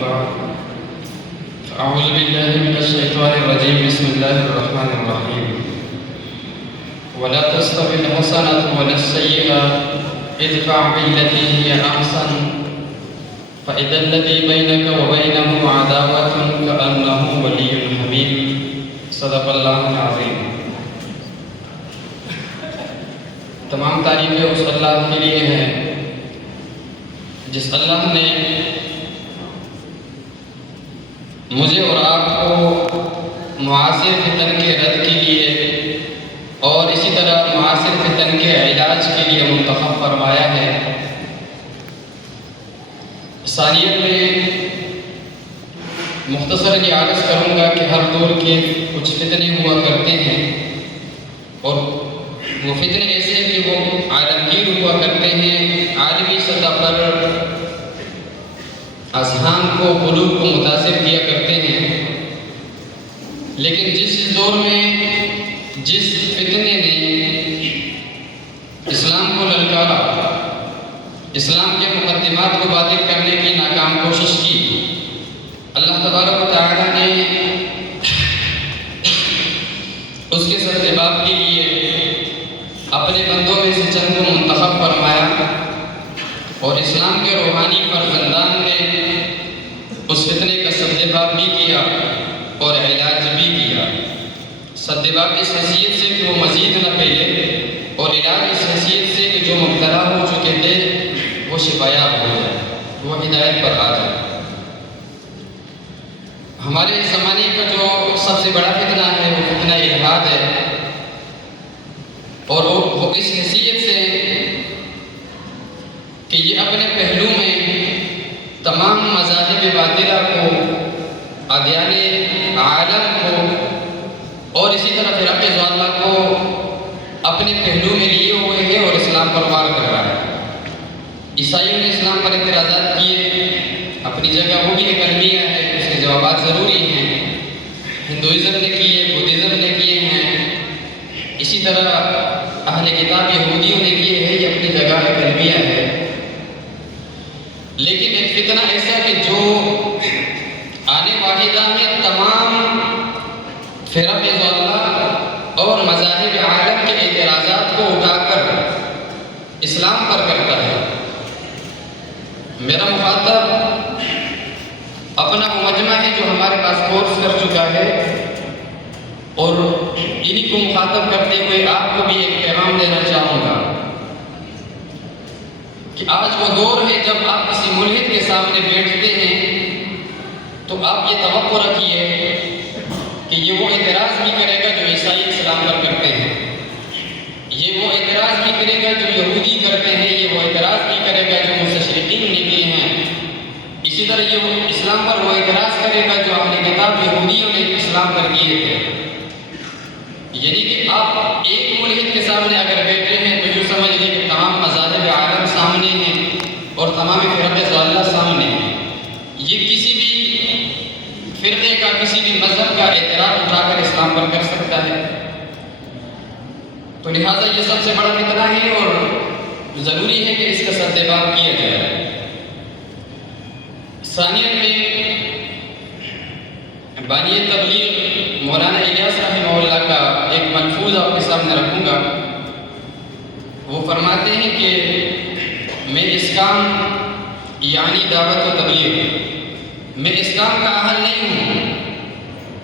بعد أعوذ بالله من الشيطان الرجيم بسم الله الرحمن الرحيم ولا تستوي الحسنة ولا السيئة ادفع بالتي هي أحسن فإذا الذي بينك وبينه عداوة كأنه ولي حميم صدق اللہ العظیم۔ تمام تعریفیں اس اللہ کے لیے ہیں جس اللہ نے مجھے اور آپ کو معاصر فتن کے رد کے لیے اور اسی طرح معاصر فتن کے علاج کے لیے منتخب فرمایا ہے۔ ثانیت میں مختصر یہ عرض کروں گا کہ ہر دور کے کچھ فتنے ہوا کرتے ہیں اور وہ فتنے ایسے ہیں کہ وہ عالمگیر ہوا کرتے ہیں، عالمی سطح پر اذہان کو قلوب کو متاثر کیا کرتے ہیں، لیکن جس دور میں جس فتنے نے اسلام کو للکارا، اسلام کے مقدمات کو باطل کرنے کی ناکام کوشش کی، اللہ تبارک و تعالی نے اس کے سرتباب کے لیے اپنے بندوں میں سے چند کو منتخب فرمایا اور اسلام کے روحانی فرزندان نے اس فتنے کا سرتباب بھی کیا اور علاج بھی کیا۔ سرتباب اس حیثیت سے کہ وہ مزید نہ پھیلے اور علاج اس حیثیت سے کہ جو مبتلا ہو چکے تھے وہ شفایاب ہو جائے، وہ ہدایت پر آ جائے۔ ہمارے زمانے کا جو سب سے بڑا فتنہ ہے وہ فتنہ الحاد ہے، اور وہ اس حیثیت سے کہ یہ اپنے پہلو میں تمام مذاہب باطلہ کو، ادیان عالم کو اور اسی طرح فرق ضالہ کو اپنے پہلو میں لیے ہوئے ہیں اور اسلام پر وار کر رہا ہے۔ عیسائیوں نے اسلام پر اعتراضات کیے، اپنی جگہ وہ بھی ایک المیہ ہے، اس کے جوابات ضروری ہیں۔ ہندوازم نے کیے، بدھزم نے کیے ہیں، اسی طرح اہل کتاب یہودیوں نے کیے ہیں، یہ اپنی جگہ ایک المیہ ہے۔ لیکن ایک فتنہ ایسا کہ جو آنے واحدہ میں تمام فرق ضالہ اور مذاہب عالم کے اعتراضات کو اٹھا کر اسلام پر کرتا ہے۔ میرا مخاطب اپنا وہ مجمع ہے جو ہمارے پاس کورس کر چکا ہے، اور انہی کو مخاطب کرتے ہوئے آپ کو بھی ایک پیغام دینا چاہوں گا کہ آج وہ دور ہے جب آپ کسی ملحد کے سامنے بیٹھتے ہیں تو آپ یہ توقع رکھیے کہ یہ وہ اعتراض بھی کرے گا جو عیسائی اسلام پر کرتے ہیں، یہ وہ اعتراض بھی کرے گا جو یہودی کرتے ہیں، یہ وہ اعتراض بھی کرے گا جو مستشرقین نے کیے ہیں، اسی طرح یہ اسلام پر وہ اعتراض کرے گا جو اہل کتاب یہودیوں نے اسلام پر کیے تھے۔ یعنی کہ آپ ایک ملحد کے سامنے اگر بیٹھے ہیں تو یوں سمجھ لیں کہ تمام مذاہب عالم سامنے ہیں اور تمام فرق ضالہ سامنے ہیں۔ یہ کسی بھی فرقے کا، کسی بھی مذہب کا اعتراض اٹھا کر اسلام پر کر سکتا ہے، تو لہٰذا یہ سب سے بڑا فتنہ ہے اور ضروری ہے کہ اس کا سرتباب کیا جائے۔ ثانیاً میں بانی تبلیغ مولانا الیاس رحمہ اللہ کا ایک ملفوظ آپ کے سامنے رکھوں گا۔ وہ فرماتے ہیں کہ میں اس کام یعنی دعوت و تبلیغ میں اس کام کا اہل نہیں ہوں،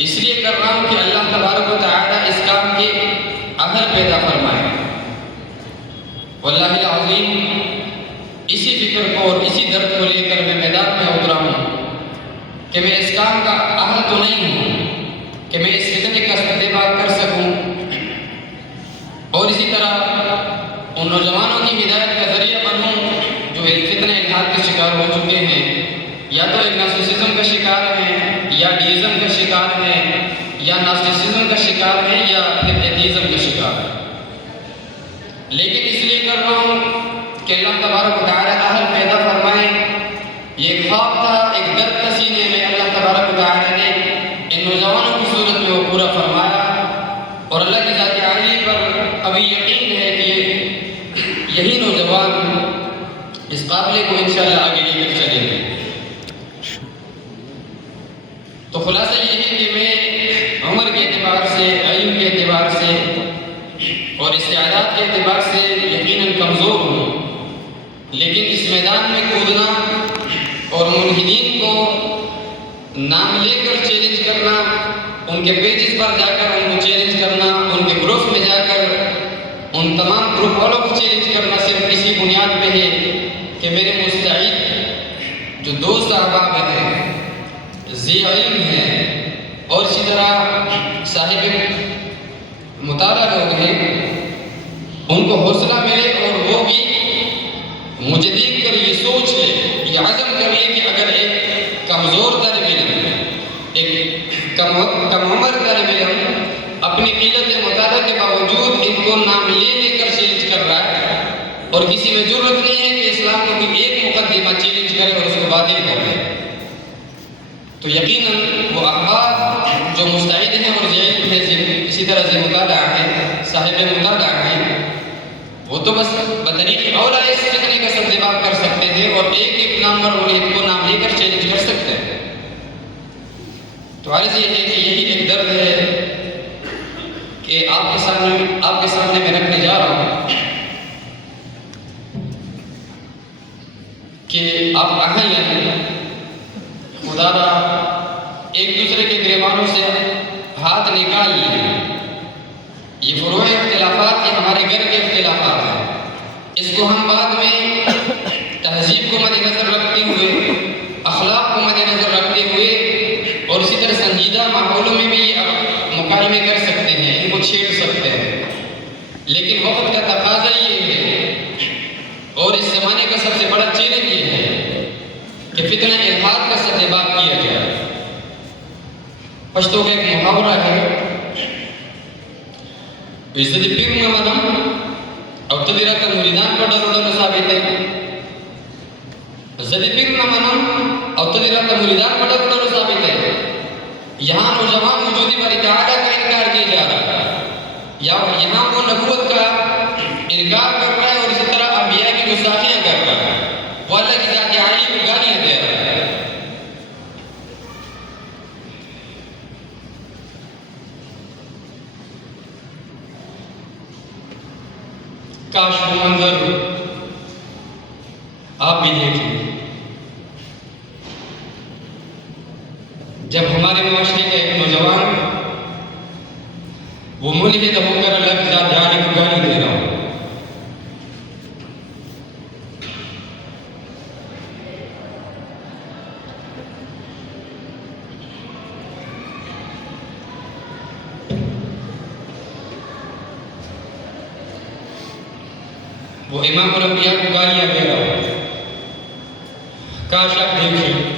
اس لیے کر رہا ہوں کہ اللہ تبارک و تعالی اس کام کے اہل پیدا فرمائے۔ واللہ العظیم اسی فکر کو اور اسی درد کو لے کر میں میدان میں اترا ہوں کہ میں اس کام کا اہل تو نہیں ہوں کہ میں اس فتنے کا سرتباب کر سکوں، اور اسی طرح ان نوجوانوں کی ہدایت کا ذریعہ بنوں جو ایک فتنہ الحاد کے شکار ہو چکے ہیں، یا تو ایگنوسٹسزم کا شکار ہیں، یا ڈیزم کا شکار ہیں، یا ناسٹسزم کا شکار ہیں، یا پھر ایتھیزم کا شکار ہیں۔ لیکن اس لیے کر رہا ہوں کہ اللہ تبارک و تعالی اہل پیدا فرمائے۔ یہ ایک خواب تھا، ایک درد تھا سینے میں، اللہ تبارک و تعالی نے ان نوجوانوں کی صورت میں وہ پورا فرمایا، اور اللہ کی ذات عالی پر ابھی یقین ہے کہ یہی نوجوان اس قافلے کو انشاءاللہ آگے لے کر چلیں گے۔ تو خلاصہ یہ ہے کہ میں عمر کے اعتبار سے، علم کے اعتبار سے اور استعداد کے اعتبار سے یقیناً کمزور ہوں، لیکن اس میدان میں کودنا اور ملحدین کو نام لے کر چیلنج کرنا، ان کے پیجز پر جا کر ان کو چیلنج کرنا، ان کے گروپ میں جا کر ان تمام گروپ والوں کو چیلنج کرنا صرف اسی بنیاد پہ ہے کہ میرے مستعد جو دوست احباب ہیں، ذی علم ہیں اور اسی طرح صاحب مطالعہ لوگ ہیں، ان کو حوصلہ ملے اور وہ بھی مجھے دیکھ کر یہ سوچ لے، یہ عزم کر لے کہ اگر ایک کمزور طالب علم، ایک کم عمر طالب علم اپنی قلت مطالعہ کے باوجود ان کو نام لے کر چیلنج کر رہا ہے اور کسی میں ضرورت نہیں ہے کہ اسلام کو بھی ایک مقدمہ چیلنج کرے اور اس کو باطل کر دے، تو یقیناً وہ احباب جو مستعد ہیں اور ذی علم ہیں، اسی طرح ذی مطالعہ ہیں، صاحب مطالعہ ہیں، وہ تو بس بطریق اولا اس فتنے کا سرجواب کر سکتے ہیں اور ایک ایک نامور ملحد کو نام لے کر چیلنج کر سکتے ہیں۔ تو عرض یہ ہے کہ یہی ایک درد ہے کہ آپ کے سامنے میں رکھنے جا رہا ہوں کہ آپ کہاں ہیں، خدا را ایک دوسرے کے گریبانوں سے ہاتھ نکال لیے۔ یہ فروع اختلافات، یہ ہمارے گھر کے اختلافات ہیں، اس کو ہم بعد میں تہذیب کو مد نظر رکھتے ہوئے، اخلاق کو مد نظر رکھتے ہوئے اور اسی طرح سنجیدہ ماحولوں میں بھی یہ مکالمے کر سکتے ہیں، ان کو چھیڑ سکتے ہیں، لیکن وقت کا تقاضا یہ ہے اور اس زمانے کا سب سے بڑا چیلنج یہ ہے کہ فتنہ الحاد کا سرجواب کیا جائے۔ پشتو کا ایک محاورہ ہے، عزت پیر نہ منم او تدیرہ کا مریدان پر ڈرو ثابت ہے، عزت پیر نہ منم او تدیرہ کا مریدان پر ڈرو ثابت ہے۔ یہاں نوجوان وجودی باری تعالیٰ کا انکار کیا جا رہا ہے، یا یہاں وہ نبوت کا انکار کر رہا ہے اور اسی طرح انبیاء کی گستاخیاں کر رہا ہے، وہ اللہ کی ذات عالی کو گالیاں دے رہا ہے۔ کاش وہ منظر آپ بھی دیکھیں جب ہمارے معاشرے کا ایک نوجوان وہ ملحد ہو کر اللہ کی ذات عالی کو گالی دے رہا ہو۔ وہ امام الانبیاء کو گالیاں دے رہا ہو۔ کاش آپ دیکھیں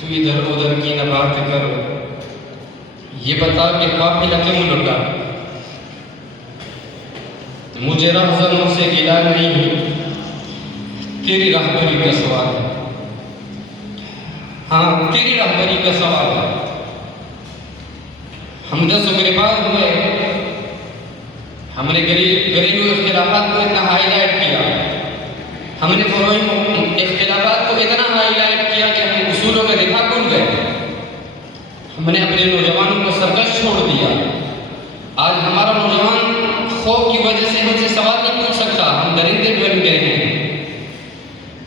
تو ادھر ادھر کی نہ بات کر، یہ بتا کہ قافلہ کیوں لٹا، مجھے رہزنوں سے گلا نہیں ہے، تیری رہبری کا سوال ہے، ہاں تیری رہبری کا سوال ہے۔ ہم 10 عمر بعد ہوئے، ہم نے گھریلو اختلافات کو اتنا ہائی لائٹ کیا، ہم نے فروعی اختلافات کو اتنا ہائی لائٹ کیا کہ ہم اصولوں کا دفاع بھول گئے، ہم نے اپنے نوجوانوں کو سرکش چھوڑ دیا۔ آج ہمارا نوجوان خوف کی وجہ سے ہم سے سوال نہیں پوچھ سکتا، ہم درندے بن گئے ہیں۔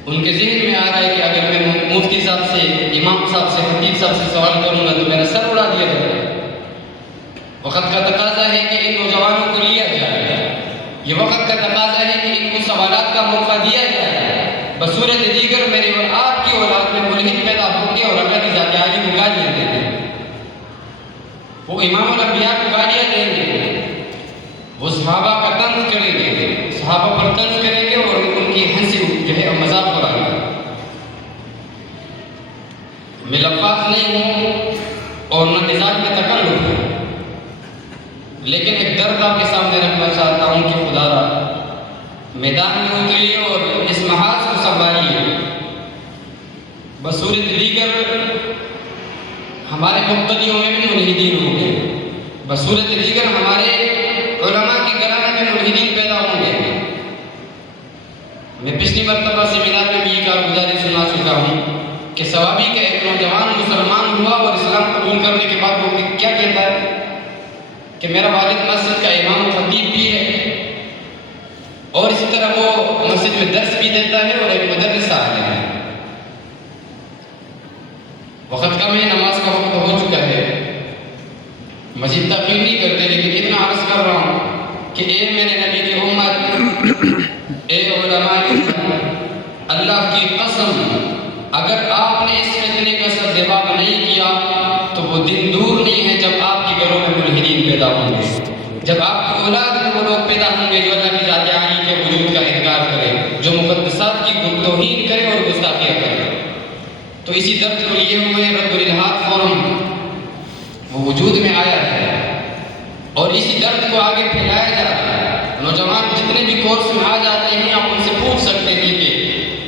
ان کے ذہن میں آ رہا ہے کہ اگر میں مفتی صاحب سے، امام صاحب سے، خطیب صاحب سے سوال کروں گا تو میرا سر اڑا دیا جائے گا۔ وقت کا تقاضا ہے کہ ان نوجوانوں کو لیا جائے، یہ وقت کا تقاضا ہے کہ ان کو سوالات کا موقع دیا جائے۔ بصورت دیگر میرے اور آپ کی اولاد میں ملحد پیدا ہوں گے اور اللہ کی ذات عالی کو گالیاں دیں گے، وہ امام الانبیاء کو گالیاں دیں گے، وہ صحابہ کا طنز کریں گے، صحابہ پر طنز کریں گے اور ان کی ہنسی جو ہے مذاق اڑائیں گے۔ میں لفاظ نہیں ہوں اور نہ مزاج میں تکلف ہے، لیکن ایک درد آپ کے سامنے رکھنا چاہتا ہوں کہ خدا را میدان میں اتریے اور اس محاذ کو سنبھالیے۔ بصورت دیگر ہمارے مقتدیوں میں بھی ملحدین ہوں گے، بصورت دیگر ہمارے علماء کے گھرانے میں ملحدین پیدا ہوں گے۔ میں پچھلی مرتبہ سیمینار میں بھی یہ کارگزاری سنا چکا ہوں کہ ثوابی کا ایک نوجوان مسلمان ہوا اور اسلام قبول کرنے کے بعد وہ کیا کہتا ہے کہ میرا والد مسجد کا امام و خطیب بھی ہے اور اسی طرح وہ مسجد میں درس بھی دیتا ہے اور ایک مدرس عالم ہے۔ وقت کم ہے، نماز کا وقت ہو چکا ہے، مزید تاخیر نہیں کرتے، لیکن اتنا عرض کر رہا ہوں کہ اے میرے نبی کی امت، اے علماء کی امت، اللہ کی قسم اگر آپ نے اس فتنے کا سدباب نہیں کیا تو وہ دن دور نہیں ہے جب آپ کے گھروں میں ملحدین پیدا ہوں گے، جب آپ کی اولاد میں وہ لوگ پیدا ہوں گے جو اللہ کی ذات عالی کے وجود کا انکار کرے، جو مقدسات کی توہین کرے اور گستاخیاں کرے۔ تو اسی درد کو لیے ہوئے رد الالحاد فورم وہ وجود میں آیا ہے اور اسی درد کو آگے پھیلایا جا رہا ہے۔ نوجوان جتنے بھی کورس میں آ جاتے ہیں آپ ان سے پوچھ سکتے ہیں کہ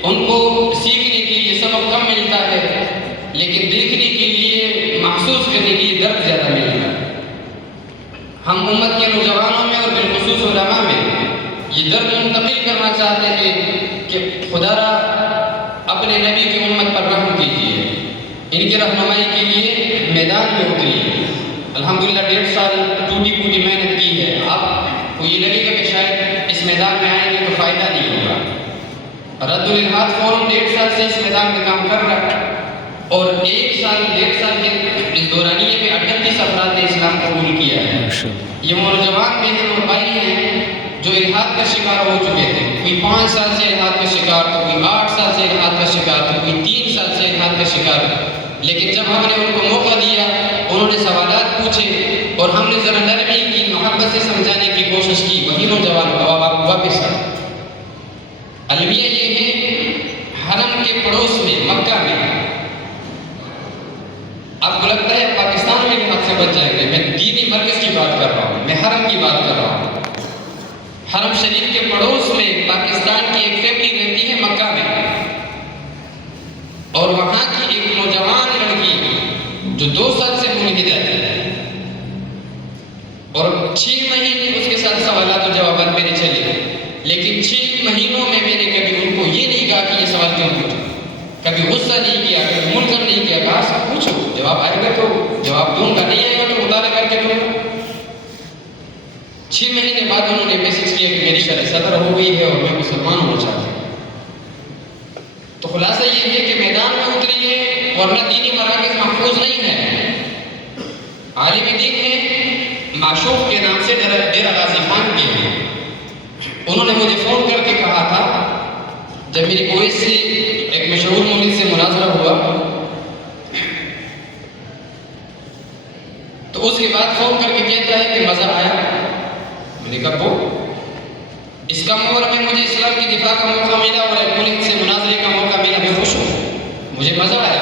ان کو سیکھنے کے لیے سبق کم ملتا ہے لیکن دیکھنے کے لیے، محسوس کرنے کے لیے درد زیادہ ملتا ہے۔ ہم امت کے نوجوانوں میں اور بالخصوص علماء میں یہ درد منتقل کرنا چاہتے ہیں کہ خدا را اپنے نبی کی امت پر رحم کیجیے، ان کی رہنمائی کے لیے میدان میں اتریے۔ الحمدللہ 1.5 سال ٹوٹی پھوٹی محنت کی ہے، آپ کو یہ لگے گا کہ شاید اس میدان میں آئیں گے تو فائدہ نہیں ہوگا۔ رد الالحاد فورم 1.5 سال سے اس میدان میں کام کر رہا ہے اور 1 سال 1.5 سال کے اس دورانیے میں 38 افراد نے اسلام قبول کیا ہے۔ یہ نوجوان بہن اور بھائی ہیں جو الحاد کا شکار ہو چکے تھے، کوئی 5 سال سے الحاد کا شکار تھا، کوئی 8 سال سے الحاد کا شکار تھا، کوئی 3 سال سے الحاد کا شکار تھا، لیکن جب ہم نے ان کو موقع دیا انہوں نے سوالات پوچھے اور ہم نے ذرا نرمی کی، محبت سے سمجھانے کی کوشش کی، وہی نوجوان واپس آئے۔ المیہ یہ ہے حرم کے پڑوس میں مکہ میں، آپ کو لگتا ہے پاکستان میں ہاتھ سے بچ جائیں گے، میں دینی مرکز کی بات کر رہا ہوں، میں حرم کی بات کر رہا ہوں۔ حرم شریف کے پڑوس میں پاکستان کی ایک فیملی رہتی ہے مکہ میں، اور وہاں کی ایک نوجوان لڑکی جو 2 سال سے ملحد ہے اور 6 مہینے اس کے ساتھ سوالات و جوابات میرے چلے، لیکن 6 مہینوں میں میں نے کبھی ان کو یہ نہیں کہا کہ یہ سوال کیوں پوچھو، کبھی غصہ نہیں کیا، کبھی منکر نہیں کیا، کہا سب پوچھو، جواب آئے گا تو جواب دوں گا، نہیں آئے گا تو مطالعہ کر کے دوں گا۔ 6 مہینے بعد انہوں نے میسج کیا کہ میری شرح صدر ہو گئی ہے اور میں مسلمان ہونا چاہتا ہوں۔ تو خلاصہ یہ ہے کہ میدان میں اتریے، ورنہ دینی مراکز محفوظ نہیں ہے۔ عالم دین ہے معشوق کے نام سے ڈیرہ غازی خان کے ہیں، انہوں نے مجھے فون کر کے کہا تھا جب میری کویت سے ایک مشہور مولوی سے مناظرہ ہوا تو اس کے بعد فون کر کے کہتا ہے کہ مزہ آیا؟ میں نے کہا وہ اس کم عمر میں مجھے اسلام کی دفاع کا موقع ملا اور ایک ملک سے مناظرے کا موقع ملا، میں خوش ہوں، مجھے مزہ آیا۔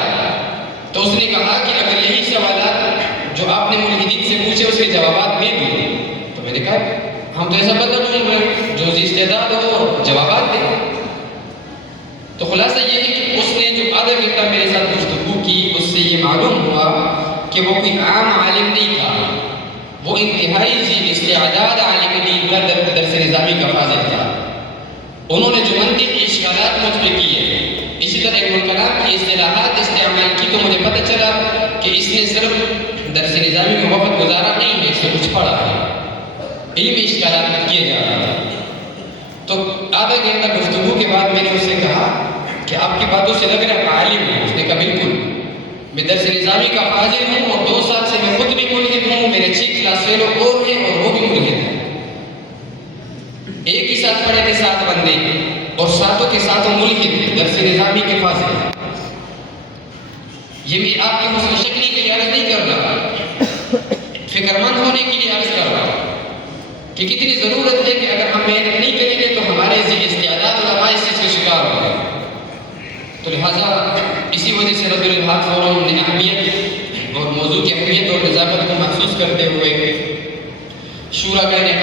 تو اس نے کہا کہ اگر یہی سوالات جو آپ نے ملحدین سے پوچھے اس کے جوابات میں دوں، تو میں نے کہا ہم تو ایسا بدل ڈھونڈ رہے ہیں جو استعداد ہو جوابات دے۔ تو خلاصہ یہ ہے کہ اس نے جو آدھا گھنٹہ میرے ساتھ گفتگو کی اس سے یہ معلوم ہوا کہ وہ کوئی عام عالم نہیں تھا، وہ انتہائی ذی استعداد عالم دین کا درس نظامی کا فاضل تھا۔ انہوں نے جو منطقی اشکالات مجھ پہ کیے، اسی طرح علم الکلام کی اصطلاحات استعمال کی، تو مجھے پتہ چلا کہ اس نے صرف درس نظامی میں وقت گزارا نہیں ہے، اس نے کچھ پڑھا ہے، علمی اشکالات کیے جا رہا ہے۔ تو آدھا گھنٹہ گفتگو کے بعد میں نے اس سے کہا کہ آپ کی باتوں سے لگ رہا ہے عالم ہوں؟ اس نے کہا بالکل، میں درس نظامی کا فاضل ہوں اور 2 سال سے میں خود بھی ملحد ہوں، میرے 6 کلاس فیلو اور ہیں اور وہ بھی ملحد ہیں۔ ایک ہی ساتھ پڑھے تھے 7 بندے اور 7 کے 7 ملحد درس نظامی کے فاضل۔ یہ میں آپ کی حسن شکلی کے لیے عرض نہیں کر رہا، فکر مند ہونے کے لیے عرض کر رہا کہ کتنی ضرورت ہے کہ اگر ہم محنت نہیں کریں گے تو ہمارے استعداد علماء اس چیز کے شکار ہو گئے۔ تو لہٰذا اسی وجہ سے رد الالحاد فورم نے اہمیت اور موضوع کی اہمیت اور نزاکت کو محسوس کرتے ہوئے شورا کا انعقاد